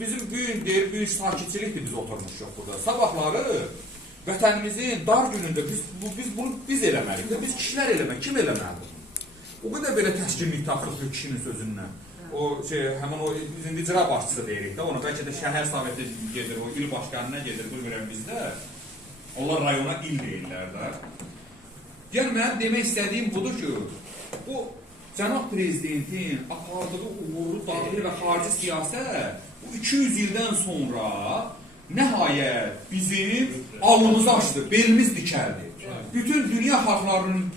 Bizim büyük sakitçilikdir biz oturmuşuq burada. Sabahları vətənimizin dar günündə biz eləməliyik. Biz kişilər eləmək, kim eləməlidir? O qədər belə təşkillik tapdıq bir kişinin sözündən. O həmin o bizim icra başçısı deyirik də, onu bəlkə də şəhər soveti gedir, o il başqanına gedir, bilmirəm bizdə. Onlar rayona il deyirlər də. Yəni mənim demək istədiyim budur ki, bu cənab prezidentin apardığı uğurlu daxili və xarici siyasət bu 200 ildən sonra nəhayət bizim alnımızı açdı, belimiz dikəldi. Bütün dünya xalqlarının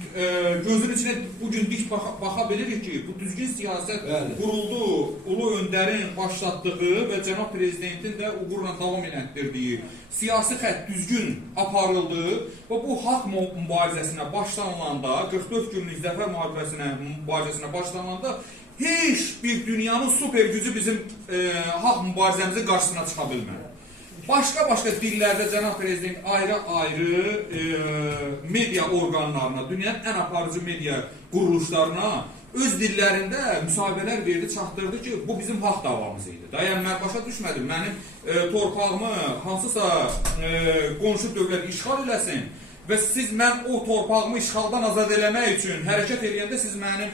gözünün içine bugün dik baxa bilirik ki, bu düzgün siyasət quruldu, ulu öndərin başlatdığı və cənab prezidentin də uğurla davam elətdirdiyi siyasi xətt düzgün aparıldı və bu haqq mübarizəsinə başlanılanda, 44 günlük zəfər mübarizəsinə başlanılanda heç bir dünyanın süper gücü bizim haqq mübarizəmizin qarşısına çıxa bilmədi. Başqa dillərdə cənab prezident ayrı-ayrı media orqanlarına, dünyanın ən aparıcı media quruluşlarına öz dillərində müsahibələr verdi, çatdırdı ki, bu bizim haqq davamız idi. Yəni, mən başa düşmədim, mənim torpağımı hansısa qonşu dövlət işğal eləsin və siz mən o torpağımı işğaldan azad eləmək üçün hərəkət eləyəndə siz mənim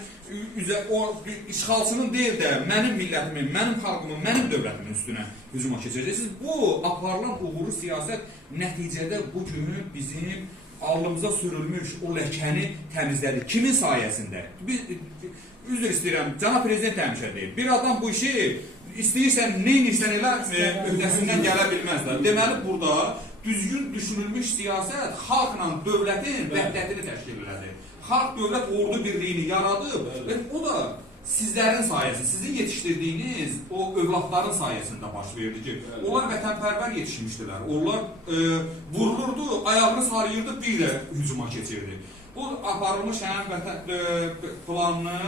o işğalçının deyil də mənim millətimin, mənim xalqımın, mənim dövlətimin üstünə hücuma keçəcəksiniz. Bu aparılan uğurlu siyasət nəticədə bugün bizim alnımıza sürülmüş o ləkəni təmizlədi. Kimin sayəsində? Üzr istəyirəm, cənab prezident həmişə deyir. Bir adam bu işi istəyirsən, neynirsən elə öhdəsindən gələ bilməzlər. Deməli, burada düzgün düşünülmüş siyasət xalqla dövlətin vəhdətini təşkil elədi. Xalq dövlət ordu birliyini yaradıb və o da sizlərin sayəsində, sizin yetişdirdiyiniz o övladların sayəsində baş verdi ki, onlar vətənpərvər yetişmişdilər. Onlar vurulurdu, ayağını sarıyırdı, bir də hücuma keçirdi. Bu aparılmış planını,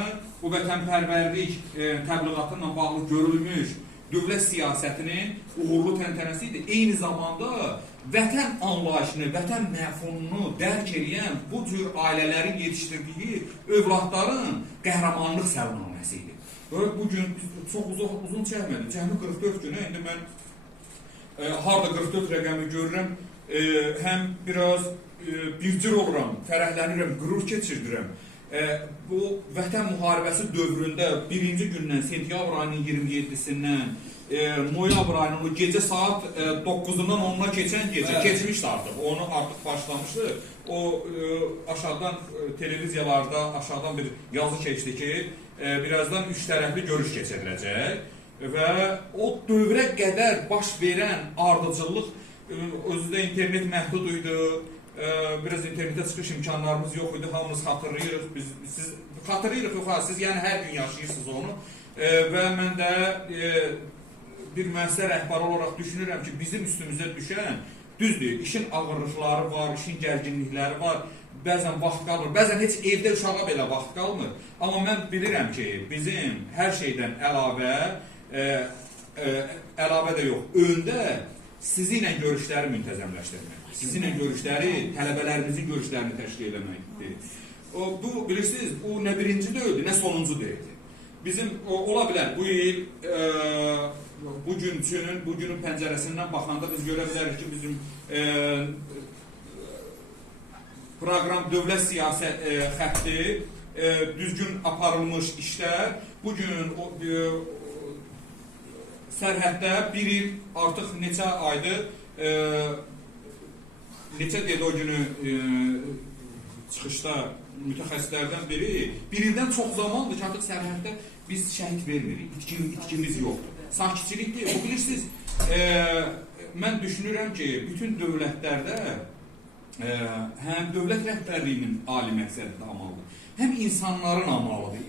bu vətənpərvərlik təbliğatı ilə bağlı görülmüş dövlət siyasətinin uğurlu təntənəsi idi. Eyni zamanda vətən anlayışını, vətən məfhumunu dərk edən bu cür ailələrin yetişdirdiyi övladların qəhrəmanlıq sərnaməsi idi. Bugün çox uzun çəkmədi. Cəmi 44 günü, indi mən harada 44 rəqəmi görürəm, həm biraz bircir oluram, fərəhlənirəm, qürur keçirdirəm. Bu vətən müharibəsi dövründə birinci gündən, sentyabr ayının 27-sindən noyabr ayının o gecə saat 9-dan 10-na keçən gecə keçmişdi artıq, onu artıq başlamışdı. O aşağıdan televiziyalarda aşağıdan bir yazı keçdi ki, birazdan 3 tərəfli görüş keçiriləcək və o dövrə qədər baş verən ardıcıllıq, özü də internet məhdud idi. Biraz internetə çıxış imkanlarımız yox idi, hamımız xatırlayırıq, siz xatırlayırıq yox, siz yəni hər gün yaşayırsınız onu və mən də bir müəssisə rəhbəri olaraq düşünürəm ki, bizim üstümüzə düşən, düzdür, işin ağırlıqları var, işin gərginlikləri var, bəzən vaxt qalmır, bəzən heç evdə uşağa belə vaxt qalmır, amma mən bilirəm ki, bizim hər şeydən əlavə də yox, öndə sizinlə görüşləri müntəzəmləşdirmək. Sizinlə görüşləri, tələbələrimizin görüşlərini təşkil eləməkdir. Bu, bilirsiniz, bu nə birinci deyildi, nə sonuncu deyildi. Bizim, ola bilər, bu il, bugünün pəncərəsindən baxanda biz görə bilərik ki, bizim proqram dövlət siyasət xətti, düzgün aparılmış işlər, bugün sərhəddə bir il artıq neçə aydır, neçə dedi o günü çıxışda mütəxəssislərdən biri, bir ildən çox zamandır ki, artıq sərhəddə biz şəhid vermirik, itkimiz yoxdur. Sakitçilikdir, o bilirsiniz, mən düşünürəm ki, bütün dövlətlərdə həm dövlət rəhbərliyinin ali məqsədi amalıdır, həm insanların amalıdır,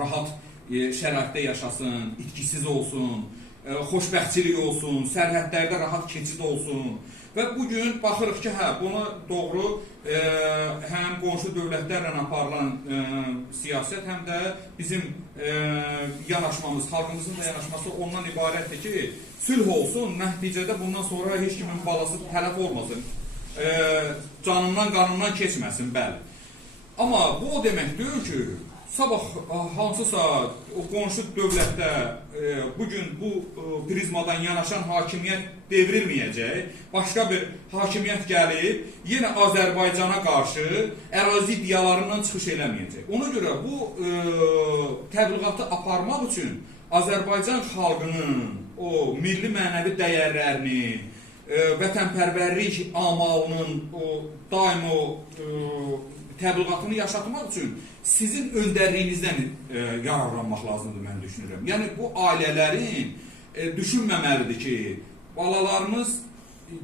rahat şəraitdə yaşasın, itkisiz olsun, xoşbəxtçilik olsun, sərhədlərdə rahat keçid olsun. Və bugün baxırıq ki, buna doğru həm qonşu dövlətlərlə aparılan siyasət, həm də bizim yanaşmamız, xalqımızın da yanaşması ondan ibarətdir ki, sülh olsun, nəticədə bundan sonra heç kimin balası tələf olmasın, canından, qanından keçməsin, bəli. Amma bu o demək deyil ki, sabah hansısa o qonşu dövlətdə bugün bu prizmadan yanaşan hakimiyyət devrilməyəcək, başqa bir hakimiyyət gəlib, yenə Azərbaycana qarşı ərazi iddialarından çıxış eləməyəcək. Ona görə bu təbliğatı aparmaq üçün Azərbaycan xalqının o milli mənəvi dəyərlərini, vətənpərvərlik amalının daim o təbliğatını yaşatmaq üçün sizin öndərliyinizdən yararlanmaq lazımdır, mən düşünürəm. Yəni, bu ailələrin düşünməməlidir ki, balalarımız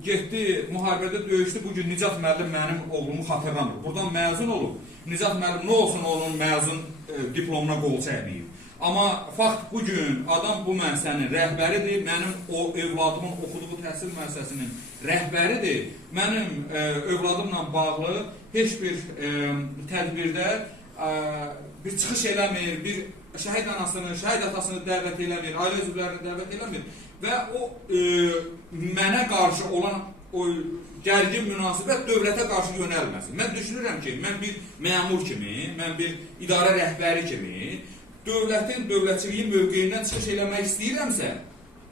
getdi, müharibədə döyüşdü, bugün Nicat müəllim mənim oğlumu xatırlamır. Buradan məzun olub, Nicat müəllim nə olsun onun məzun diplomuna qol çəkməyib. Amma fakt bugün adam bu müəssisənin rəhbəridir, mənim o övladımın oxuduğu təhsil müəssisəsinin rəhbəridir. Mənim övladımla bağlı heç bir tədbirdə bir çıxış eləmir, bir şəhid anasını, şəhid atasını dəvət eləmir, ailə üzvlərini dəvət eləmir və o mənə qarşı olan o gərgin münasibət dövlətə qarşı yönəlməsin. Mən düşünürəm ki, mən bir məmur kimi, mən bir idarə rəhbəri kimi dövlətin, dövlətçiliyin mövqeyindən çıxış eləmək istəyirəmsə,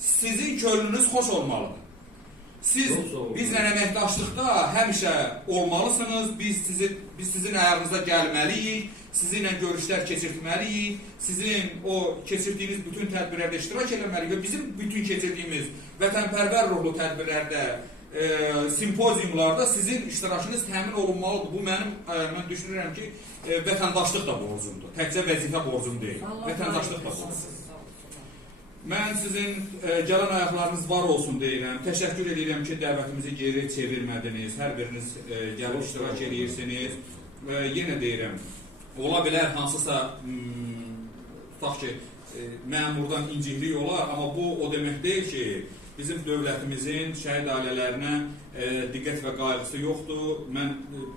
sizin könlünüz xoş olmalıdır. Siz bizlə əməkdaşlıqda həmişə olmalısınız, biz sizin ayağınıza gəlməliyik, sizinlə görüşlər keçirtməliyik, sizin o keçirdiyiniz bütün tədbirlərdə iştirak eləməliyik və bizim bütün keçirdiyimiz vətənpərvər ruhlu tədbirlərdə, simpoziumlarda sizin iştirakınız təmin olunmalıdır. Bu mən düşünürəm ki, vətəndaşlıq da borcumdur. Təkcə vəzifə borcum deyil, vətəndaşlıq da borcumdur. Mən sizin gələn ayaqlarınız var olsun deyirəm. Təşəkkür edirəm ki, dəvətimizi geri çevirmədiniz. Hər biriniz gəlib iştirak edirsiniz. Yenə deyirəm, ola bilər hansısa, tutaq ki, məmurdan inciklik olar, amma bu o demək deyil ki, bizim dövlətimizin şəhid ailələrinə diqqət və qayğısı yoxdur. Mən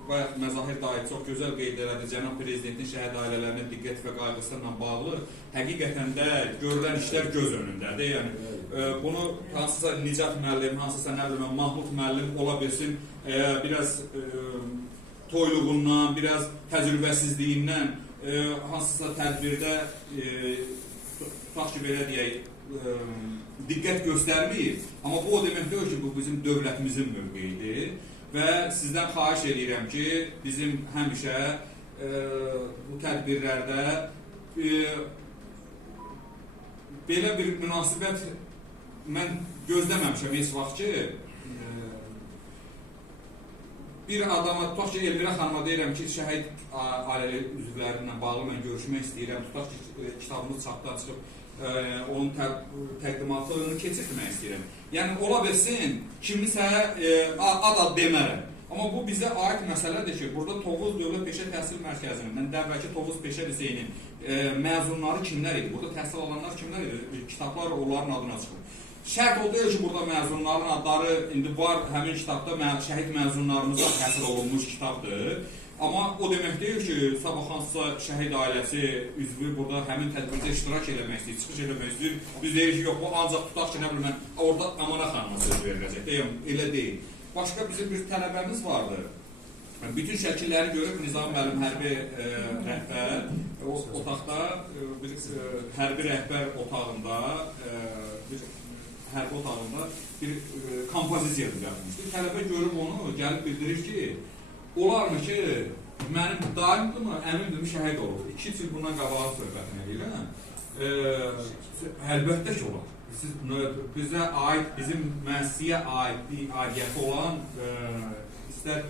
bayaq Məzahir dayı çox gözəl qeyd elədi, cənab prezidentin şəhid ailələrinə diqqət və qayğısıyla bağlı həqiqətən də görülən işlər göz önündədir. Yəni, bunu hansısa Nicat müəllim, hansısa nə bilim, Mahmud müəllim ola bilsin, biraz toyluğundan, biraz təcrübəsizliyindən hansısa tədbirdə, tutaq ki, belə deyək, diqqət göstərməyib. Amma bu o demək deyil ki, bu bizim dövlətimizin mövqeyidir və sizdən xahiş edirəm ki, bizim həmişə bu tədbirlərdə belə bir münasibət mən gözləməmişəm heç vaxt ki, bir adama, tutaq ki, Elmira xanıma deyirəm ki, şəhid ailə üzvlərindən bağlı mən görüşmək istəyirəm, tutaq ki, kitabımız çapdan çıxıb, onun təqdimatını keçirtmək istəyirəm. Yəni, ola bilsin, kimisə ad demərəm. Amma bu bizə aid məsələdir ki, burada Tovuz Dövlət Peşə Təhsil Mərkəzinin, əvvəlki Tovuz Peşə Liseyinin məzunları kimlər idi? Burada təhsil alanlar kimlər idi? Kitablar onların adına çıxır. Şərt o deyil ki, burada məzunların adları indi var, həmin kitabda şəhid məzunlarımızdan təhsil olunmuş kitabdır. Amma o demək deyil ki, sabah hansısa şəhid ailəsi üzvü burada həmin tədbirdə iştirak eləmək istəyir, çıxış eləmək istəyir. Biz deyirik ki, yox, bu ancaq tutaq ki, nə bilim, orada Amana xanıma söz veriləcək. Deyəm, elə deyil. Başqa bizim bir tələbəmiz vardı. Bütün şəkilləri görüb Nizam müəllim hərbi rəhbər otaqda, bir hərbi rəhbər otağında, hərbi otağında bir kompozisiya düzəltmişdir. Tələbə görüb onu, gəlib bildirir ki, olarmı ki, mənim daimdimi, əmimdimi şəhid olur. 2 il bundan qabağa söhbətini edirəm. Əlbəttə ki, olar. Bizə aid, bizim müəssisəyə aidiyyəti olan, istər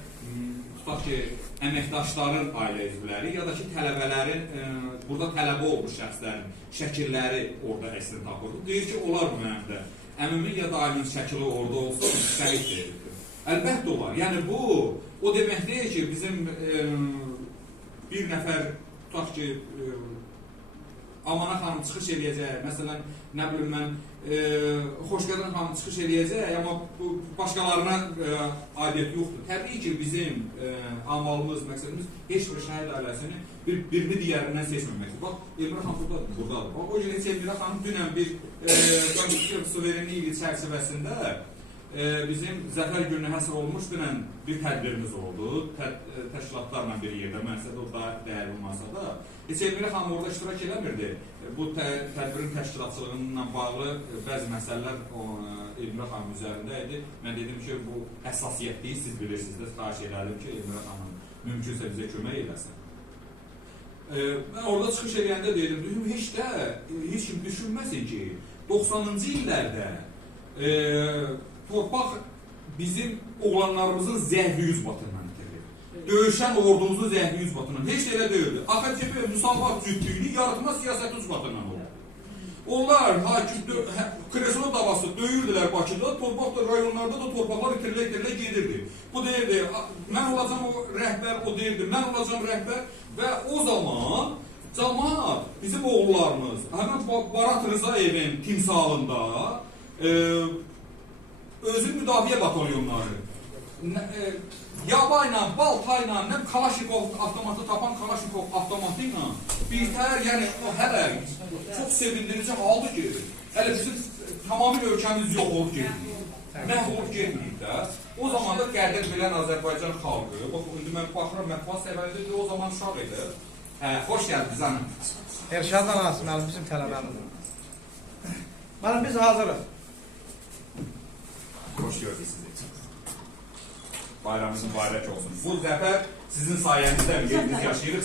tutaq ki, əməkdaşların ailə üzvləri, ya da ki, tələbələrin, burada tələbə olmuş şəxslərin şəkilləri orada əslini tapılır. Deyir ki, olar mı mənim də? Əmimin ya daimin şəkili orada olsa, şəhid deyir. Əlbəttə olar. Yəni, bu, o demək deyil ki, bizim bir nəfər, tutaq ki, Amana xanım çıxış eləyəcək, məsələn, nə bilim mən, Xoşqədər xanım çıxış eləyəcək, amma başqalarına aidiyyət yoxdur. Təbii ki, bizim amalımız, məqsədimiz heç bir şəhid ailəsini birini digərindən seçməməkdir. Bax, Elmira xanım buradadır. Bax, o gün Elmira xanım dünən bir suverenlik ili çərçivəsində bizim Zəfər gününə həsr olmuş dünən bir tədbirimiz oldu. Təşkilatlarla bir yerdə, məqsədə o da dəyərli olmasa da. Heç Elmira xanım orada iştirak eləmirdi. Bu tədbirin təşkilatçılığına bağlı bəzi məsələlər Elmira xanım üzərində idi. Mən dedim ki, bu həssasiyyətliyi siz bilirsiniz də, xahiş elədim ki, Elmira xanım mümkünsə bizə kömək eləsin. Mən orada çıxış eləyəndə dedim, heç kim düşünməsin ki, 90-cı illərdə torpaq bizim oğlanlarımızın zəhri yüz batından itirir. Döyüşən ordumuzun zəhri yüz batından. Heç elə deyildi. AKTP müsavat cütlüyünü yaratma siyasəti yüz batından oldu. Onlar Kreslo davası döyürdülər Bakıda, torpaq da rayonlarda da torpaqlar itirilə gedirdi. Bu deyirdi, mən olacam o rəhbər, o deyirdi, mən olacam rəhbər və o zaman cəmaət, bizim oğullarımız, həmən Barat Rızayevin timsalında özün müdafiə batalyonları, yaba ilə, balta ilə, nə Kalaşnikov avtomatı tapan Kalaşnikov avtomatı ilə birtəhər, yəni o hələ çox sevindirici haldır ki, hələ bizim tamamilə ölkəmiz yox olub getməyib, məhv olub getməyib də. O zaman da qədir bilən Azərbaycan xalqı, indi mən baxıram, mətbuat səviyyədə o zaman uşaq idi. Xoş gəldiniz, hanım. Erşaddan Asım, bizim tələbəmizdir. Biz hazırıq. Hoş gördük sizi. Bayramınız mübarək olsun. Bu zəfər sizin sayənizdə biz yaşayırıq,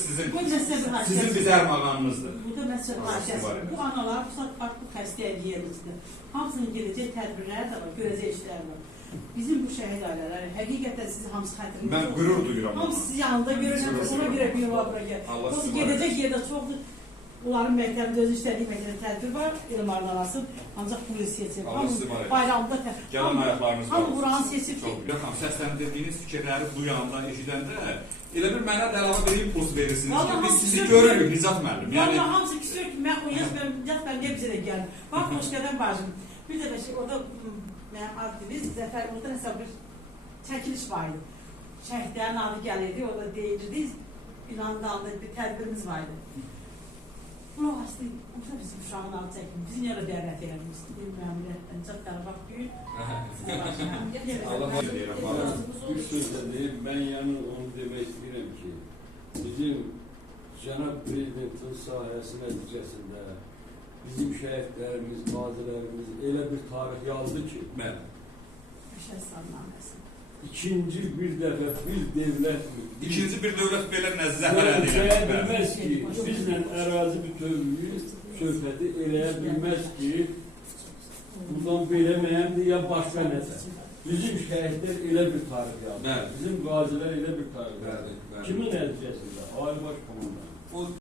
sizin biz ərmağanınızdır. Bu da məsələ bu analar farklı xəstəyə yerimizdir. Hamısının gedəcək tədbirləri də var, görəcək işlər var. Bizim bu şəhid ailələri, həqiqətən sizi hamısı xətrinizdə mən qürur duyuram. Hamısı sizi yanında görürəm, ona görə bir yola bura gəl. O gedəcək yerdə çoxdur. Onların məktəbində özü işlədiyi məktəbdə tədbir var, Elmarın arasın, ancaq bunu seçir. Bayramda tədbir. Gəlin ayaqlarınız var. Hamı buranı seçir ki. Yoxam, səsləndirdiyiniz fikirləri duyanda, eşidəndə elə bir mənə də əlavə bir impuls verirsiniz ki, biz sizi görürük, Nicat müəllim. Valla hamısı küsür ki, mən o Nicat müəllim niyə bizə də gəldim. Bax, hoş gələn bacım. Bir dəfə şey, orada mənim aktivist, Zəfər, orada nəsə bir çəkiliş var idi. Şəhidlərin adı gəlirdi, orada deyilirdi, binanın dalında bir tədbirimiz var idi. Buna vasitə, orada bizim uşağın adı çəkin, bizi niyə də dəvət eləmişsin? Bilməm, Nicat Qarabaq gün. Allah deyirəm. Bir sözlə deyib, mən yəni onu demək istəyirəm ki, bizim Cənab Prezidentin sayəsi nəticəsində bizim şəhidlərimiz, qazilərimiz elə bir tarix yazdı ki, ikinci bir dəfə bir dövlət İkinci bir dövlət belə zəfər əldə edə bilməz ki, bizlə ərazi bütövlüyü söhbəti eləyə bilməz ki, buradan beləməyəndir ya başqa nəsə. Bizim şəhidlər elə bir tarix yazdı. Bizim qazilər elə bir tarix yazdı. Kimin nəticəsində? Ali Baş Komandan.